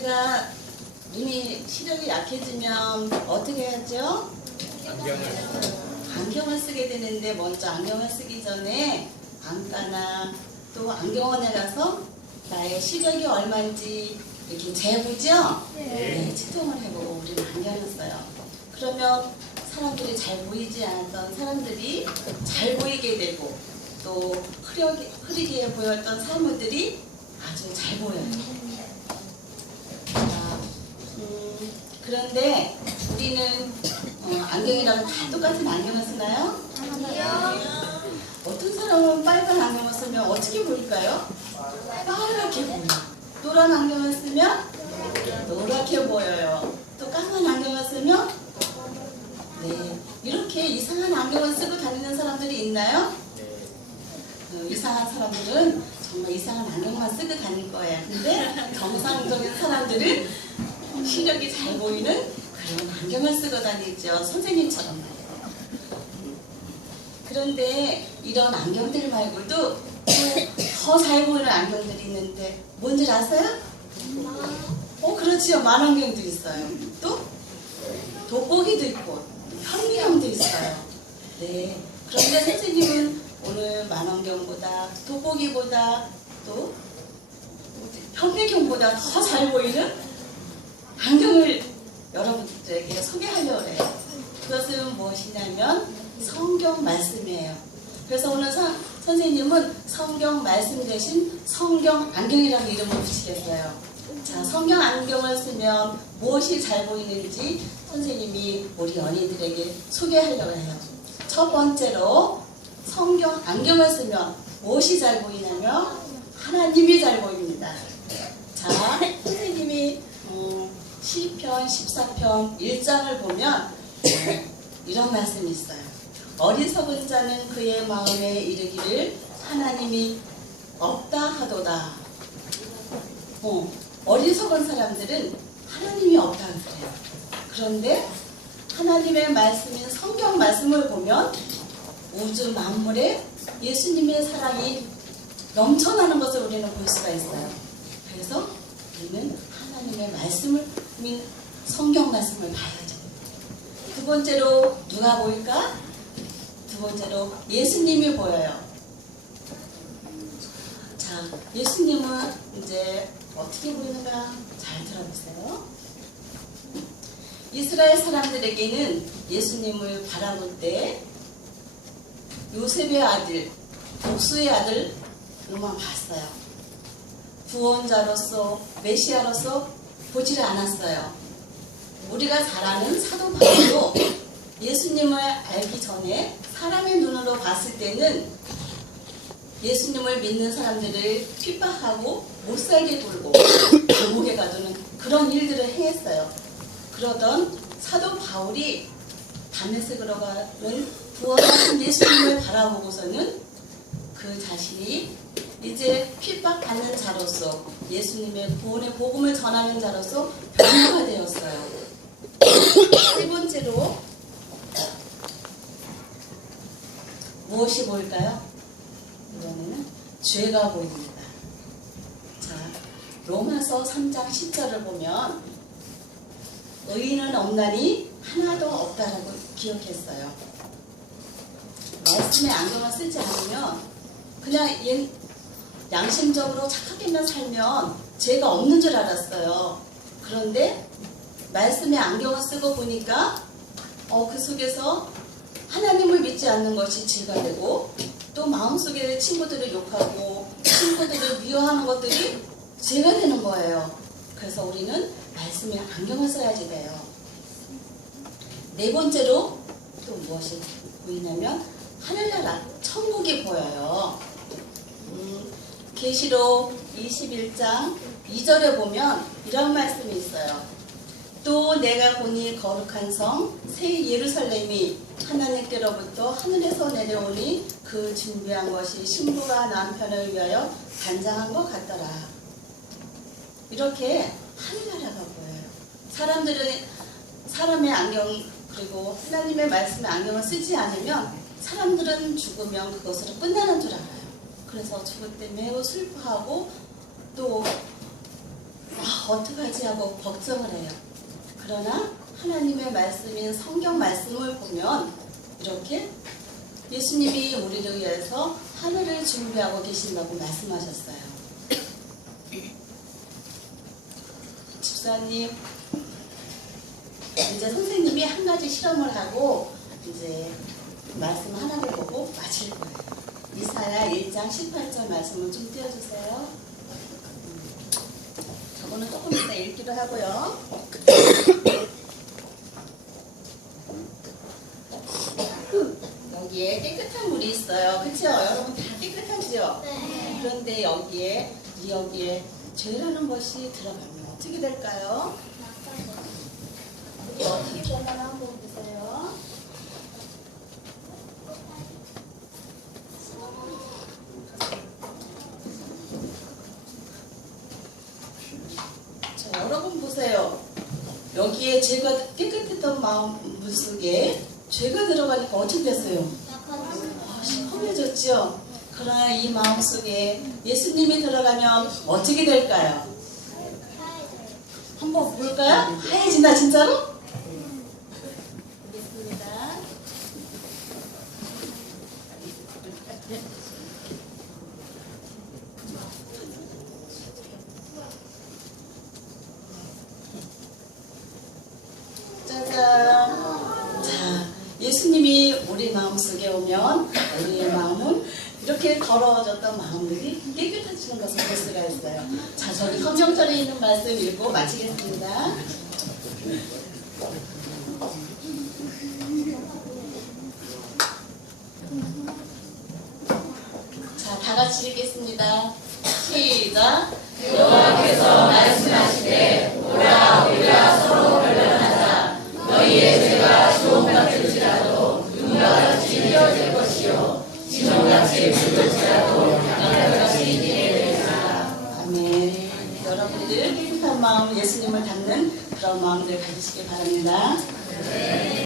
우리가 눈이 시력이 약해지면 어떻게 하죠? 안경을 쓰게 되는데 먼저 안경을 쓰기 전에 안과나 또 안경원에 가서 나의 시력이 얼마인지 이렇게 재보죠? 네, 측정을 해보고 우리는 안경을 써요. 그러면 사람들이 잘 보이지 않았던 사람들이 잘 보이게 되고 또 흐리게 보였던 사물들이 아주 잘 보여요. 그런데 우리는 안경이랑 다 똑같은 안경을 쓰나요? 아니요. 어떤 사람은 빨간 안경을 쓰면 어떻게 보일까요? 빨갛게 보여요. 노란 안경을 쓰면 노랗게 보여요. 또 까만 안경을 쓰면 이렇게 이상한 안경을 쓰고 다니는 사람들이 있나요? 이상한 사람들은 정말 이상한 안경만 쓰고 다닐 거예요. 근데 정상적인 사람들은 시력이 잘 보이는 그런 안경을 쓰고 다니죠. 선생님처럼 말이에요. 그런데 이런 안경들 말고도 더 잘 보이는 안경들이 있는데 뭔지 아세요? 그렇지요. 만안경도 있어요. 또 돋보기도 있고 현미경도 있어요. 네. 그런데 선생님은 오늘 만안경보다 돋보기보다 또 현미경보다 더 잘 보이는 안경을 여러분들에게 소개하려고 해요. 그것은 무엇이냐면 성경 말씀이에요. 그래서 오늘 선생님은 성경 말씀 대신 성경 안경이라고 이름을 붙이겠어요. 자, 성경 안경을 쓰면 무엇이 잘 보이는지 선생님이 우리 연인들에게 소개하려고 해요. 첫 번째로 성경 안경을 쓰면 무엇이 잘 보이냐면 하나님이 잘 보입니다. 자, 선생님이 시편 14편 1장을 보면 이런 말씀이 있어요. 어리석은 자는 그의 마음에 이르기를 하나님이 없다 하도다. 어리석은 사람들은 하나님이 없다 그래요. 그런데 하나님의 말씀인 성경 말씀을 보면 우주 만물에 예수님의 사랑이 넘쳐나는 것을 우리는 볼 수가 있어요. 그래서 우리는 하나님의 말씀을, 성경 말씀을 봐야죠. 두 번째로 누가 보일까? 두 번째로 예수님이 보여요. 자, 예수님은 이제 어떻게 보이는가 잘 들어보세요. 이스라엘 사람들에게는 예수님을 바라볼 때 요셉의 아들, 복수의 아들로만 봤어요. 구원자로서 메시아로서 보지를 않았어요. 우리가 잘 아는 사도 바울도 예수님을 알기 전에 사람의 눈으로 봤을 때는 예수님을 믿는 사람들을 핍박하고 못살게 굴고 감옥에 가두는 그런 일들을 행했어요. 그러던 사도 바울이 다메섹으로 가는 부활하신 예수님을 바라보고서는 그 자신이 이제 핍박받는 자로서 예수님의 구원의 복음을 전하는 자로서 변화가 되었어요. 세 번째로 무엇이 보일까요? 이번에는 죄가 보입니다. 자, 로마서 3장 10절을 보면 의인은 없나니 하나도 없다라고 기억했어요. 말씀에 안경을 쓰지 않으면 그냥 양심적으로 착하게만 살면 죄가 없는 줄 알았어요. 그런데 말씀에 안경을 쓰고 보니까 그 속에서 하나님을 믿지 않는 것이 죄가 되고 또 마음속에 친구들을 욕하고 친구들을 미워하는 것들이 죄가 되는 거예요. 그래서 우리는 말씀에 안경을 써야지 돼요. 네 번째로 또 무엇이 보이냐면 하늘나라, 천국이 보여요. 계시록 21장 2절에 보면 이런 말씀이 있어요. 또 내가 보니 거룩한 성 새 예루살렘이 하나님께로부터 하늘에서 내려오니 그 준비한 것이 신부가 남편을 위하여 단장한 것 같더라. 이렇게 하늘나라가 보여요. 사람들은 사람의 안경 그리고 하나님의 말씀에 안경을 쓰지 않으면 사람들은 죽으면 그것으로 끝나는 줄 알아요. 그래서 죽을 때 매우 슬퍼하고 또 어떡하지 하고 걱정을 해요. 그러나 하나님의 말씀인 성경 말씀을 보면 이렇게 예수님이 우리를 위해서 하늘을 준비하고 계신다고 말씀하셨어요. 집사님, 이제 선생님이 한 가지 실험을 하고 이제 말씀 하나를 보고 마칠 거예요. 이사야 1장 18절 말씀을 좀 띄워주세요. 저거는 조금 이따 읽기도 하고요. 여기에 깨끗한 물이 있어요. 그렇죠? 여러분 다 깨끗하죠? 네. 그런데 여기에 죄라는 것이 들어가면 어떻게 될까요? 이게 어떻게 변하나 한번 보세요. 자, 여러분 보세요. 여기에 죄가 깨끗했던 마음 물속에 죄가 들어가니까 어떻게 됐어요? 시커매졌죠? 그러나 이 마음속에 예수님이 들어가면 어떻게 될까요? 한번 볼까요? 하얘진다 진짜로? 보겠습니다. 짜잔. 자, 예수님이 우리 마음속에 오면 우리의 마음은 이렇게 더러워졌던 마음들이 깨끗해지는 것을 볼 수가 있어요. 자, 저기 성경절에 있는 말씀 읽고 마치겠습니다. 자, 다 같이 읽겠습니다. 시작. 여호와께서 말씀하시되 오라 우리가 서로 변론하자. 너희의 죄가 주홍같을지라도 눈과 같이 휘어질 것이요 진홍같이 붉을지라도 양털같이 지게 되리라. 아멘. 여러분들 깨끗한 마음 예수님을 닮는 그런 마음들 가지시길 바랍니다.